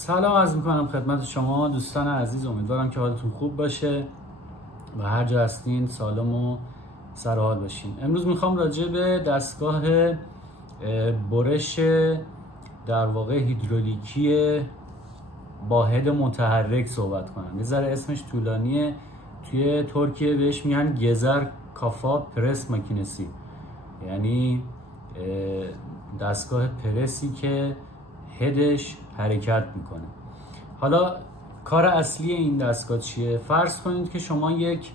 سلام عرض میکنم خدمت شما دوستان عزیز. امیدوارم که حالتون خوب باشه و هر جا هستین سالم و سرحال باشین. امروز میخوام راجع به دستگاه برش در واقع هیدرولیکی با هد متحرک صحبت کنم. یه ذره اسمش طولانیه. توی ترکیه بهش میگن گزر کافا پرس ماکینسی، یعنی دستگاه پرسی که هدش حرکت میکنه. حالا کار اصلی این دستگاه چیه؟ فرض کنید که شما یک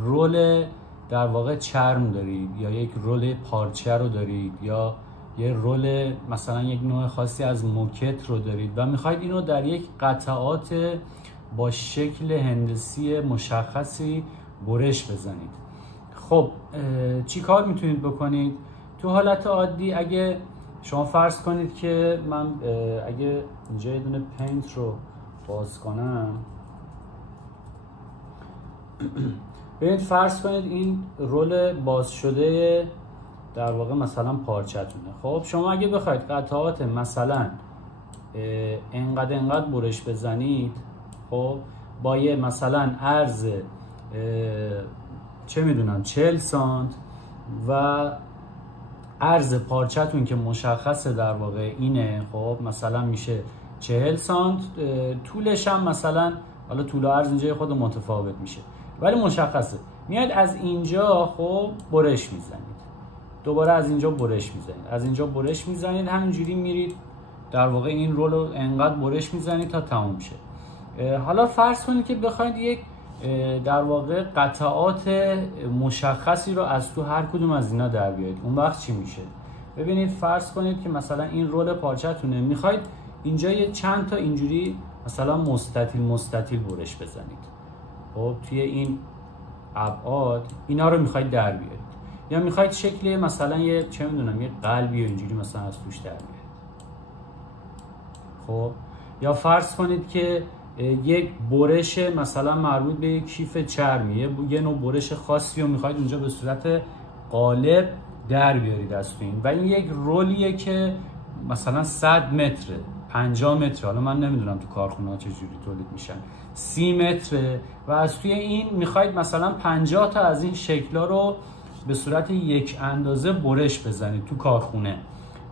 رول در واقع چرم دارید یا یک رول پارچه رو دارید یا یه رول مثلا یک نوع خاصی از موکت رو دارید و میخواید اینو در یک قطعات با شکل هندسی مشخصی برش بزنید. خب چی کار میتونید بکنید؟ تو حالت عادی اگه شما فرض کنید که من اگه اینجا یه دونه پینت رو باز کنم، ببینید فرض کنید این رول باز شده در واقع مثلا پارچه‌تونه. خب شما اگه بخواید قطعات مثلا انقدر برش بزنید، خب با یه مثلا عرض چه میدونم 40 سانت و عرض پارچه‌تون که مشخصه در واقع اینه، خب مثلا میشه 40 سانت، طولش هم مثلا حالا طول و عرض اینجا خود متفاوت میشه ولی مشخصه. میاد از اینجا خب برش میزنید، دوباره از اینجا برش میزنید، از اینجا برش میزنید، همینجوری میرید در واقع این رول رو انقدر برش میزنید تا تموم شه. حالا فرض کنید که بخواید یک در واقع قطعات مشخصی رو از تو هر کدوم از اینا در بیارید. اون وقت چی میشه؟ ببینید فرض کنید که مثلا این رول پارچه‌تونه، میخواید اینجا یه چند تا اینجوری مثلا مستطیل برش بزنید. خب توی این ابعاد اینا رو میخواید در بیارید، یا میخواید شکل مثلا یه چه میدونم یه قلبی اینجوری مثلا از توش در بیارید. خب یا فرض کنید که یک برش مثلا مربوط به یک کیف چرمیه، یه نوع برش خاصی رو میخواید اونجا به صورت قالب در بیارید از تو این، و این یک رولیه که مثلا 100 متره 50 متر، حالا من نمیدونم تو کارخونه ها چجوری تولید میشن، 30 متره و از توی این میخواید مثلا 50 تا از این شکلا رو به صورت یک اندازه برش بزنید تو کارخونه.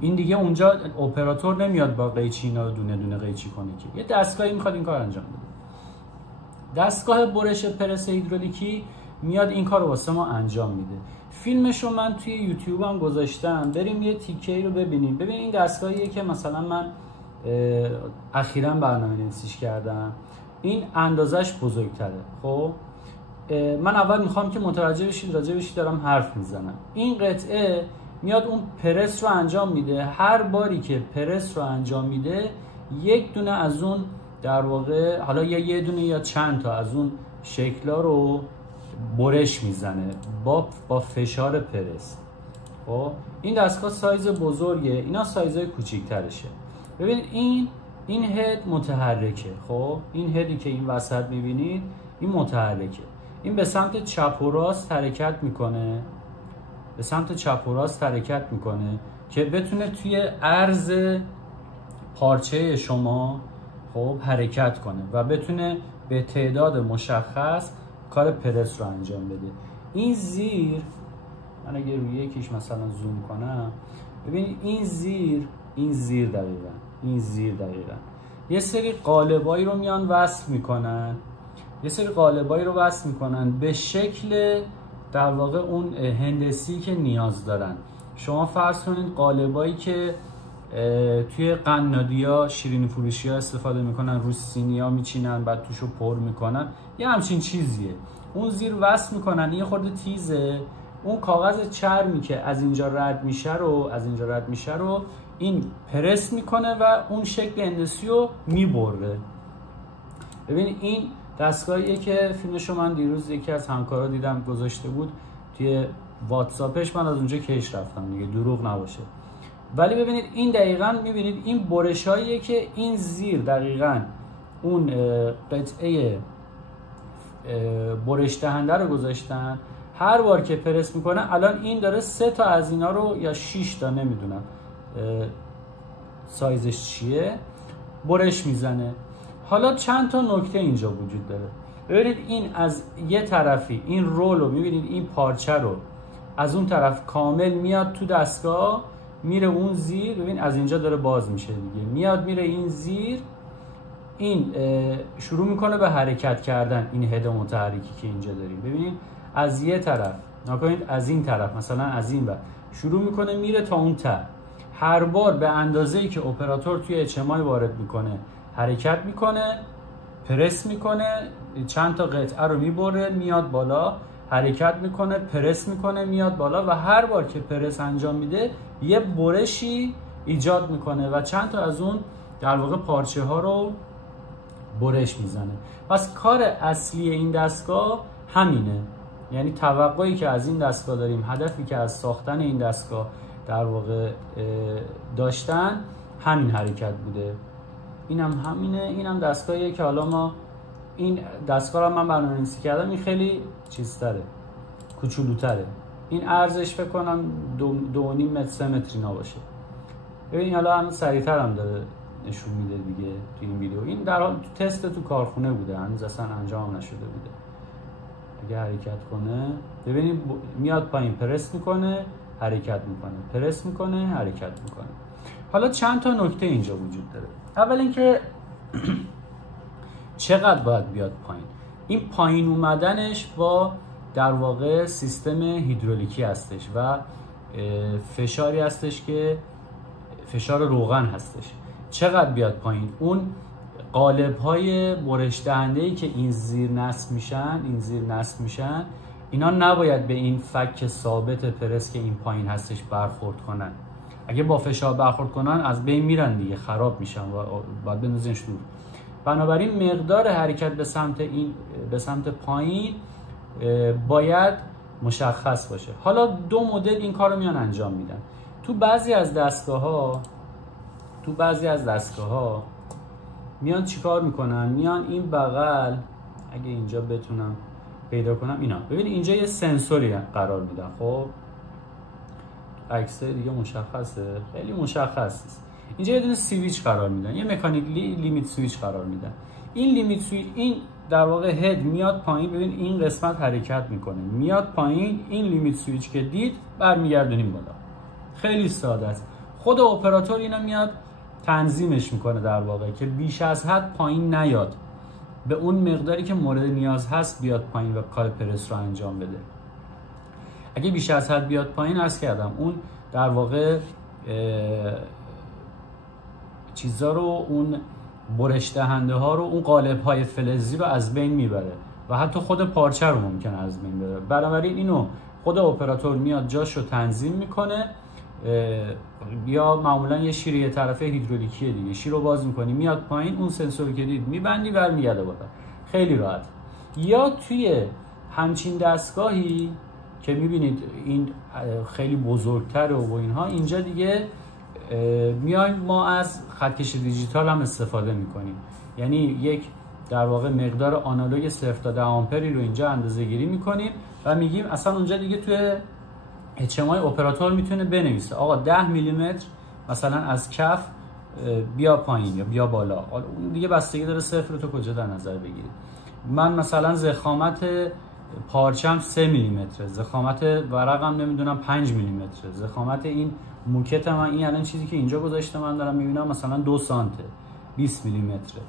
این دیگه اونجا اپراتور نمیاد با قیچی اینا رو دونه دونه قیچی کنه که یه دستگاهی میخواد این کار انجام بده. دستگاه برش پرس هیدرولیکی میاد این کار رو واسه ما انجام میده. فیلمشو من توی یوتیوب هم گذاشتم، بریم یه تیکه‌ای رو ببینیم. ببین این دستگاهیه که مثلا من اخیراً برنامه‌نویسیش کردم. این اندازش بزرگتره. خب من اول میخوام که متوجه بشید راجع بهش دارم حرف میزنم. این قطعه میاد اون پرس رو انجام میده. هر باری که پرس رو انجام میده یک دونه از اون در واقع حالا یا یه دونه یا چند تا از اون شکلا رو برش میزنه با فشار پرس. خب این دستگاه سایز بزرگه، اینا سایزهای کوچیک‌ترشه. ببین این هد متحرکه. خب این هدی که این وسط میبینید این متحرکه، این به سمت چپ و راست حرکت میکنه، به سمت چپ و راست حرکت میکنه که بتونه توی عرض پارچه شما خب حرکت کنه و بتونه به تعداد مشخص کار پرس رو انجام بده. این زیر، من اگه روی یکیش مثلا زوم کنم ببینید این زیر دقیقاً یه سری قالبایی رو میان وصل میکنن، به شکل در واقع اون هندسی که نیاز دارن. شما فرض کنید قالبایی که توی قنادی‌ها شیرینی فروشی‌ها استفاده میکنن، رو سینی‌ها میچینن بعد توشو پر میکنن، یه همچین چیزیه. اون زیر وصل میکنن، یه خورده تیزه، اون کاغذ چرمی که از اینجا رد میشه رو این پرس میکنه و اون شکل هندسی رو میبره. ببین این دستگاهیه که فیلمشو من دیروز یکی از همکارا دیدم گذاشته بود توی واتساپش، من از اونجا کش رفتم دیگه، دروغ نباشه. ولی ببینید این دقیقاً میبینید این برشاییه که این زیر دقیقاً اون قطعه برش دهنده رو گذاشتن. هر بار که پرس میکنه الان این داره 3 تا از اینا رو یا 6 تا نمیدونم سایزش چیه برش میزنه. حالا چند تا نکته اینجا وجود داره. ببینید این از یه طرفی این رول رو میبینید، این پارچه رو از اون طرف کامل میاد تو دستگاه، میره اون زیر، ببین از اینجا داره باز میشه دیگه، میاد میره این زیر، این شروع میکنه به حرکت کردن. این هد متحرکی که اینجا داریم ببینید از یه طرف نکنید، از این طرف مثلا از این بعد شروع میکنه میره تا اون ته. هر بار به اندازه‌ای که اپراتور توی HMI وارد میکنه حرکت میکنه، پرس میکنه، چند تا قطعه رو میبره میاد بالا، حرکت میکنه، پرس میکنه میاد بالا، و هر بار که پرس انجام میده یه برشی ایجاد میکنه و چند تا از اون در واقع پارچه ها رو برش میزنه. پس کار اصلی این دستگاه همینه، یعنی توقعی که از این دستگاه داریم، هدفی که از ساختن این دستگاه در واقع داشتن همین حرکت بوده. اینم همینه. اینم دستگاهیه که حالا ما این دستگاه رو من برنامه‌نویسی کردم، این خیلی چیزتره، کوچولوتره. این ارزش فکر کنم 2.5 متر 3 متر اینا باشه. ببین حالا هم سریعتر هم داره نشون میده دیگه تو این ویدیو. این در حال تست تو کارخونه بوده، هنوز اصلا انجام نشده بوده. اگه حرکت کنه ببینید میاد پایین، پرس میکنه حرکت میکنه، پرس میکنه حرکت میکنه. حالا چند تا نکته اینجا وجود داره. اول اینکه چقدر باید بیاد پایین. این پایین اومدنش با در واقع سیستم هیدرولیکی هستش و فشاری هستش که فشار روغن هستش. چقدر بیاد پایین؟ اون قالب های برش دهنده ای که این زیر نصب میشن اینا نباید به این فک ثابت پرس که این پایین هستش برخورد کنن. اگه با فشار برخورد کنن از بین میرن دیگه، خراب میشن و باید بندازینش دور. بنابراین مقدار حرکت به سمت پایین باید مشخص باشه. حالا دو مدل این کارو میان انجام میدن. تو بعضی از دستگاه ها میان چیکار میکنن؟ میان این بغل، اگه اینجا بتونم پیدا کنم، اینا ببینید اینجا یه سنسوری قرار میدن. خب عکس دیگه مشخصه، خیلی مشخص. اینجا یه دونه سویچ قرار میدن، یه مکانیک لیمیت سویچ قرار میدن. این لیمیت سویچ، این در واقع هد میاد پایین، ببین این قسمت حرکت میکنه میاد پایین، این لیمیت سویچ که دید برمیگردونیم بالا. خیلی ساده است. خود اپراتور اینا میاد تنظیمش میکنه در واقع که بیش از حد پایین نیاد، به اون مقداری که مورد نیاز هست بیاد پایین و کار پرس رو انجام بده. اگه بیش از حد بیاد پایین، عرض کردم اون در واقع چیزا رو، اون برش دهنده ها رو، اون قالب های فلزی رو از بین میبره و حتی خود پارچه رو ممکنه از بین ببره. بنابراین اینو خود اپراتور میاد جاش رو تنظیم میکنه، یا معمولا یه شیر یه طرفه هیدرولیکیه دیگه، شیر رو باز میکنی میاد پایین، اون سنسور که دید میبندی برمیگرده بالا. خیلی راحت. یا توی همچین دستگاهی که میبینید این خیلی بزرگتره و اینها، اینجا دیگه میایم ما از خطکش دیجیتال هم استفاده میکنیم. یعنی یک در واقع مقدار آنالوگ 0 تا 10 آمپری رو اینجا اندازه گیری میکنیم و میگیم اصلا اونجا دیگه توی HMI اپراتور میتونه بنویسه آقا 10 میلیمتر مثلا از کف بیا پایین یا بیا بالا. اون دیگه بستگی داره صفر رو تو کجا در نظر بگیری. من مثلا ضخامت پارچم 3 میلیمتره، ضخامت ورقم نمیدونم 5 میلیمتره، ضخامت این موکت من، این الان چیزی که اینجا گذاشته من دارم میبینم مثلا 2 سانته، 20 میلیمتره.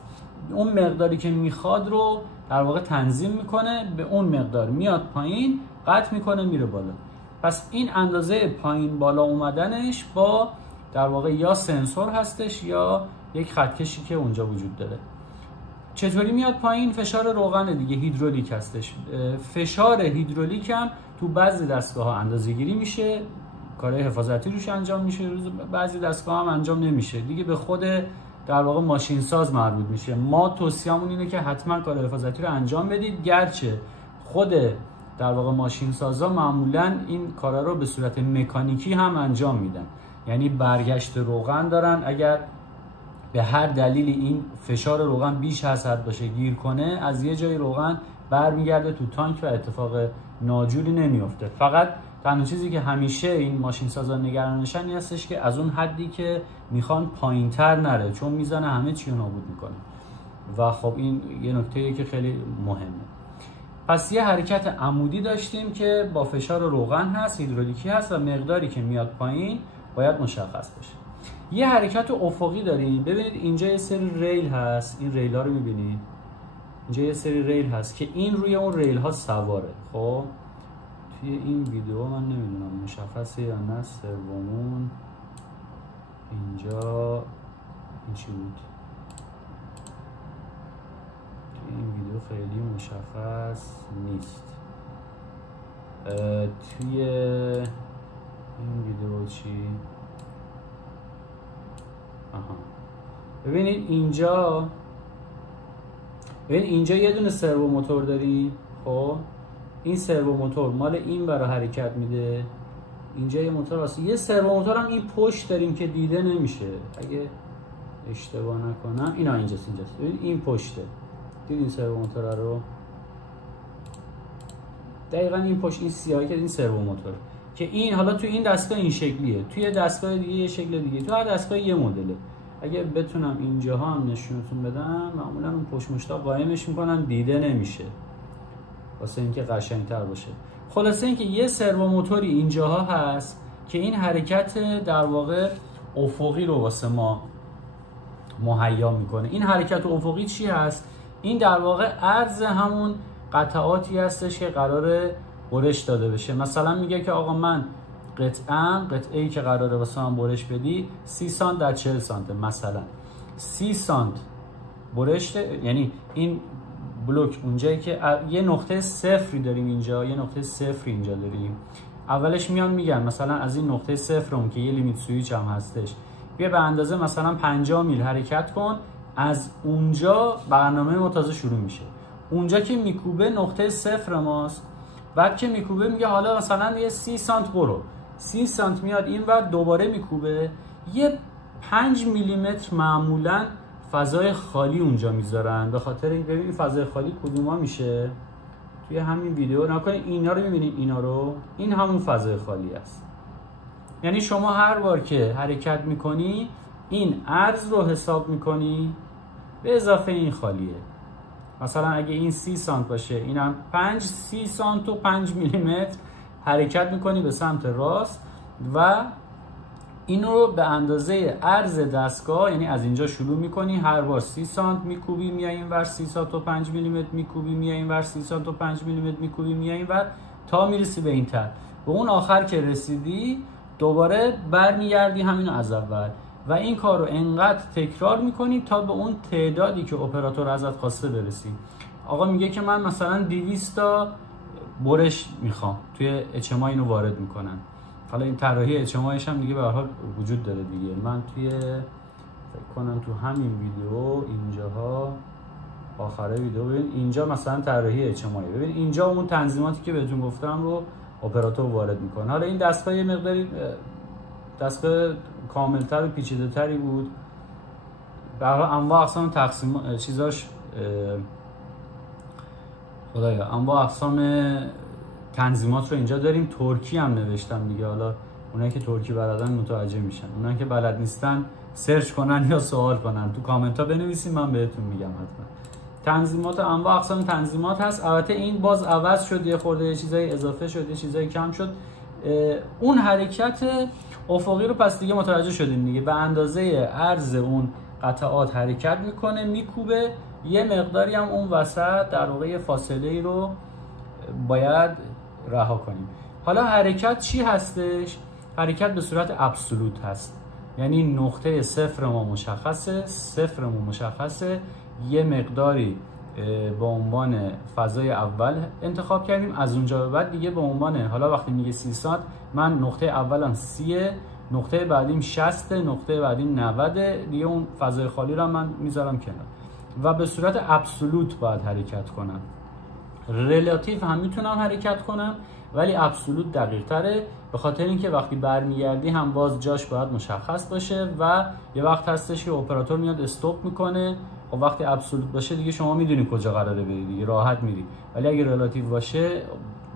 اون مقداری که میخواد رو در واقع تنظیم میکنه، به اون مقدار میاد پایین، قطع میکنه میره بالا. پس این اندازه پایین بالا اومدنش با در واقع یا سنسور هستش یا یک خطکشی که اونجا وجود داره. چطوری میاد پایین؟ فشار روغن دیگه، هیدرولیک هستش. فشار هیدرولیک هم تو بعضی دستگاه ها اندازه گیری میشه، کارهای حفاظتی روش انجام میشه، بعضی دستگاه هم انجام نمیشه دیگه، به خود در واقع ماشین ساز مربوط میشه. ما توصیه‌مون اینه که حتما کار حفاظتی رو انجام بدید، گرچه خود در واقع ماشین سازا معمولا این کارا رو به صورت مکانیکی هم انجام میدن. یعنی برگشت روغن دارن، اگر به هر دلیلی این فشار روغن بیش از حد باشه گیر کنه، از یه جای روغن برمیگرده تو تانک و اتفاق ناجوری نمیفته. فقط تنها چیزی که همیشه این ماشین سازا نگرانشن این هستش که از اون حدی که میخوان پایینتر نره، چون میزنه همه چی رو نابود میکنه و خب این یه نکته‌ایه که خیلی مهمه. پس یه حرکت عمودی داشتیم که با فشار روغن هست، هیدرولیکی هست و مقداری که میاد پایین باید مشخص بشه. یه حرکت افقی داریم. ببینید اینجا یه سری ریل هست، این ریل ها رو میبینید، اینجا یه سری ریل هست که این روی اون ریل ها سواره. خب توی این ویدیو من نمیدونم مشخصه یا نه، سومون اینجا این چی بود؟ توی این ویدیو خیلی مشخص نیست. توی این ویدیو چی؟ آها. ببینید اینجا یه دونه سرو موتور داریم. خب این سرو موتور مال این برای حرکت میده. اینجا یه موتور واسه یه سرو موتور هم این پشت داریم که دیده نمیشه اگه اشتباه نکنم. اینجاست. ببین این پشته، دیدین سرو موتور رو؟ دقیقاً این پشت، این سیاهی که این سرو موتور که این حالا تو این دستگاه این شکلیه، توی دستگاه دیگه یه شکل دیگه، تو هر دستگاه یه مدله. اگه بتونم اینجاها هم نشونتون بدم، معمولا اون پشت مشتا قایمش میکنن دیده نمیشه واسه اینکه قشنگتر باشه. خلاصه اینکه یه سرو موتوری اینجاها هست که این حرکت در واقع افقی رو واسه ما مهیا میکنه. این حرکت افقی چی هست؟ این در واقع عرض همون قطعاتی هستش که قراره برش داده بشه. مثلا میگه که آقا من قطعه‌ای که قراره واسه من برش بدی 30 سانت در 40 سانت، مثلا 30 سانت برش یعنی این بلوک اونجایی که یه نقطه صفری داریم اینجا، یه نقطه صفری اینجا داریم. اولش میان میگن مثلا از این نقطه صفرم که یه لیمیت سویچ هم هستش، بیا به اندازه مثلا 50 میل حرکت کن، از اونجا برنامه ما تازه شروع میشه. اونجا که میکوبه نقطه صفر ماست، بعد که میکوبه میگه حالا مثلا یه 30 سانت برو، 30 سانت میاد این ور دوباره میکوبه، یه 5 میلیمتر معمولا فضای خالی اونجا میذارن. به خاطر این ببینید فضای خالی کدوما میشه توی همین ویدیو نکنید، اینا رو میبینید، اینا رو، این همون فضای خالی است. یعنی شما هر بار که حرکت میکنی این عرض رو حساب میکنی به اضافه این خالیه. مثلا اگه این 30 سانت باشه، اینم 30 سانت و 5 میلیمتر حرکت میکنی به سمت راست و این رو به اندازه عرض دستگاه، یعنی از اینجا شروع میکنی، هر بار 30 سانت میکوبی میای این ور، 30 سانت و 5 میلیمتر میکوبی میای این ور، 30 سانت و 5 میلیمتر میکوبی میای این ور تا میرسی به این تر. به اون آخر که رسیدی دوباره برمیگردی همینو از اول و این کار رو انقدر تکرار میکنی تا به اون تعدادی که اپراتور ازت خواسته برسی. آقا میگه که من مثلا 200 تا برش میخوام، توی HMI اینو وارد میکنن. حالا این طراحی HMIش هم دیگه به هر حال وجود داره دیگه. من توی فکر کنم تو همین ویدیو اینجاها آخره ویدیو ببین، اینجا مثلا طراحی HMI، ببین اینجا اون تنظیماتی که بهتون گفتم رو اپراتور وارد میکنه. حالا این دستگاه یه مقداری دستگاه کاملتر و پیچیده‌تری بود، برای انواع اقسام تقسیم چیزاش خدایا انواع اقسام تنظیمات رو اینجا داریم. ترکی هم نوشتم دیگه، حالا اونایی که ترکی بلدن متوجه میشن، اونایی که بلد نیستن سرچ کنن یا سوال کنن، تو کامنت ها بنویسین من بهتون میگم حتما. تنظیمات انواع اقسام تنظیمات هست. البته این باز عوض شد، یه خورده یه چیزای اضافه شد، یه چیزای کم شد. اون حرکت افقی رو پس دیگه متوجه شدین دیگه، به اندازه عرض اون قطعات حرکت میکنه، میکوبه، یه مقداری هم اون وسط در واقع فاصله ای رو باید رها کنیم. حالا حرکت چی هستش؟ حرکت به صورت ابسولوت هست، یعنی نقطه صفر ما مشخصه، صفرمون مشخصه، یه مقداری به عنوان فضای اول انتخاب کردیم، از اونجا به بعد دیگه به عنوان، حالا وقتی میگه 30 سانت من نقطه اولم 30، نقطه بعدیم 60، نقطه بعدیم 90 دیگه، اون فضای خالی رو من میذارم کنار و به صورت ابسولوت باید حرکت کنم. ریلاتیو هم میتونم حرکت کنم ولی ابسولوت دقیق تره، به خاطر اینکه وقتی برمیگردی هم باز جاش باید مشخص باشه و یه وقت هستش که اپراتور میاد استاپ میکنه و وقتی ابسولوت باشه دیگه شما میدونی کجا قراره بری دیگه، راحت میری. ولی اگه ریلاتیو باشه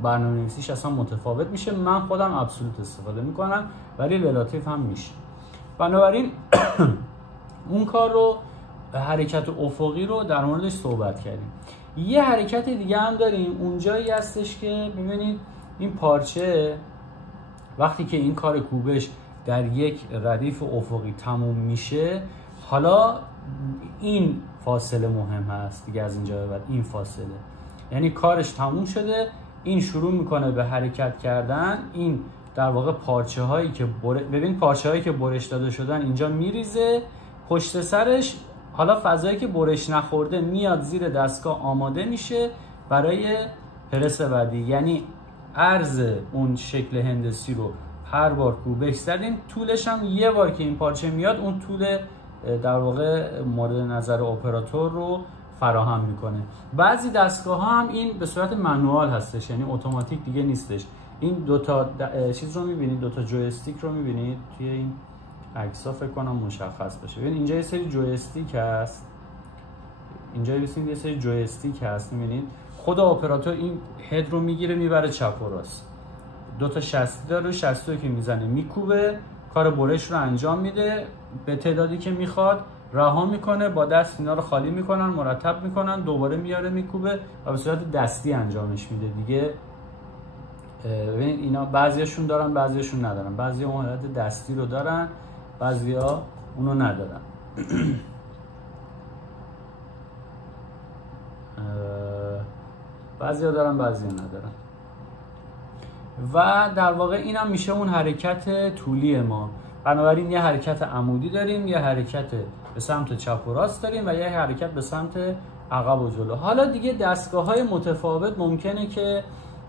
برنامه‌نویسیش اصلا متفاوت میشه. من خودم ابسولوت استفاده میکنم ولی ریلاتیو هم میشه. بنابراین اون کار رو، حرکت افقی رو در موردش صحبت کردیم. یه حرکت دیگه هم داریم، اونجایی هستش که ببینید این پارچه وقتی که این کار کوبش در یک ردیف افقی تموم میشه، حالا این فاصله مهم هست دیگه. از اینجا به بعد این فاصله یعنی کارش تموم شده، این شروع میکنه به حرکت کردن. این در واقع پارچه هایی که ببین پارچه هایی که برش داده شدن اینجا میریزه، پشت سرش حالا فضایی که برش نخورده میاد زیر دستگاه آماده میشه برای پرس بعدی. یعنی عرض اون شکل هندسی رو هر بار کوبش زدین، طولش هم یه بار که این پارچه میاد اون طول در واقع مورد نظر اپراتور رو فراهم میکنه. بعضی دستگاه ها هم این به صورت منوال هستش، یعنی اتوماتیک دیگه نیستش. این دوتا چیز رو میبینید، دوتا جویستیک رو میبینید توی این عکس‌ها، فکر کنم مشخص بشه. ببین اینجا یه سری جویستیک هست، اینجا یه سری جویستیک هست، میبینید خود اپراتور این هد رو میگیره میبره چپ و راست. دوتا شستی داره، شستی رو که میزنه میکوبه، کار برش رو انجام میده به تعدادی که میخواد، رها میکنه، با دست اینا رو خالی میکنن، مرتب میکنن، دوباره میاره میکوبه و به صورت دستی انجامش میده دیگه. ببین اینا بعضیاشون دارن بعضیاشون ندارن، بعضیا اون حالت دستی رو دارن بعضیا اونو ندارن. بعضیا دارن بعضیا ندارن. و در واقع این هم میشه اون حرکت طولی ما. بنابراین یه حرکت عمودی داریم، یه حرکت به سمت چپ و راست داریم و یه حرکت به سمت عقب و جلو. حالا دیگه دستگاه‌های متفاوت ممکنه که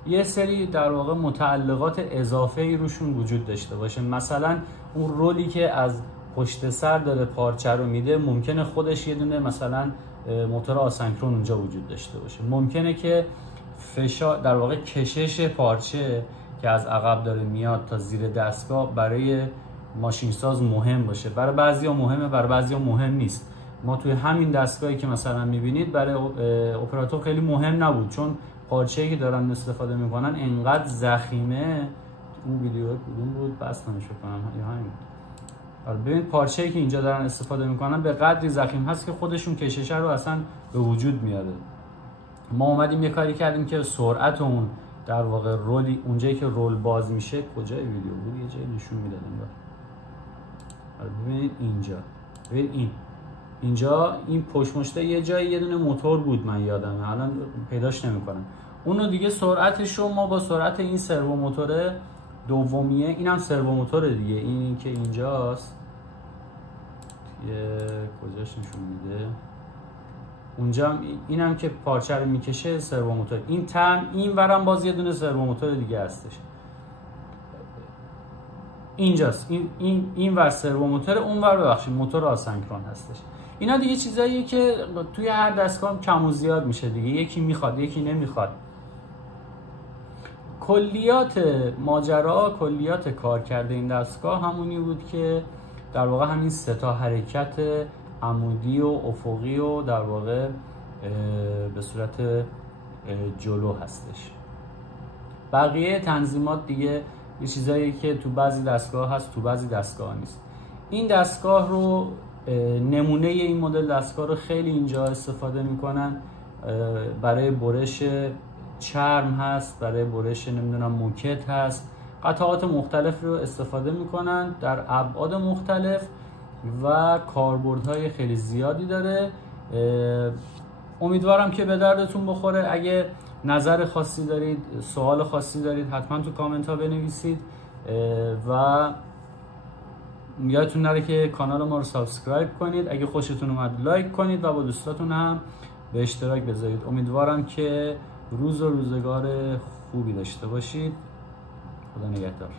یه سری در واقع متعلقات اضافه‌ای روشون وجود داشته باشه. مثلا اون رولی که از پشت سر داره پارچه رو میده، ممکنه خودش یه دونه مثلا موتور آسنکرون اونجا وجود داشته باشه. ممکنه که فشار در واقع کشش پارچه که از عقب داره میاد تا زیر دستگاه برای ماشین ساز مهم باشه. برای بعضیا مهمه، برای بعضیا مهم نیست. ما توی همین دستگاهی که مثلا میبینید برای اپراتور خیلی مهم نبود، چون پارچه‌ای که دارن استفاده میکنن انقدر ضخیمه. اون ویدیو کدوم بود بستنش کنم یا همین. ببین پارچه‌ای که اینجا دارن استفاده میکنن به قدری ضخیم هست که خودشون کششه رو اصلا به وجود میاره. ما اومدیم یه کاری کردیم که سرعت اون در واقع رولی اونجایی که رول باز میشه، کجای ویدیو بود یه جایی نشون میدادم. ببینید اینجا، ببین اینجا این پشت مشته یه جایی یه دونه موتور بود، من یادمه الان پیداش نمیکنم. اونو دیگه سرعتش رو ما با سرعت این سرو موتور دومیه، اینم سرو موتور دیگه، این که اینجاست یه کجاش نشون میده اونجا، اینم که پارچه رو میکشه سرو موتور. این تن این ورم باز یه دونه سرو موتور دیگه هستش، اینجاست. این ور سرو موتور، اون ور ببخشید موتور آسنکرون هستش. اینا دیگه چیزاییه که توی هر دستگاه کم و زیاد میشه دیگه، یکی میخواد یکی نمیخواد. کلیات ماجرا، کلیات کار کرده این دستگاه همونی بود که در واقع همین سه تا حرکت عمودی و افقی و در واقع به صورت جلو هستش. بقیه تنظیمات دیگه یه چیزایی که تو بعضی دستگاه هست تو بعضی دستگاه نیست. این دستگاه رو نمونه این مدل دستگاه رو خیلی اینجا استفاده میکنن. برای برش چرم هست، برای برش نمیدونم موکت هست، قطعات مختلف رو استفاده میکنن در ابعاد مختلف و کاربردهای خیلی زیادی داره. امیدوارم که به دردتون بخوره. اگه نظر خاصی دارید، سوال خاصی دارید، حتما تو کامنت ها بنویسید و یادتون نره که کانال ما رو سابسکرایب کنید. اگه خوشتون اومد لایک کنید و با دوستاتون هم به اشتراک بذارید. امیدوارم که روز و روزگار خوبی داشته باشید. خدا نگهدار.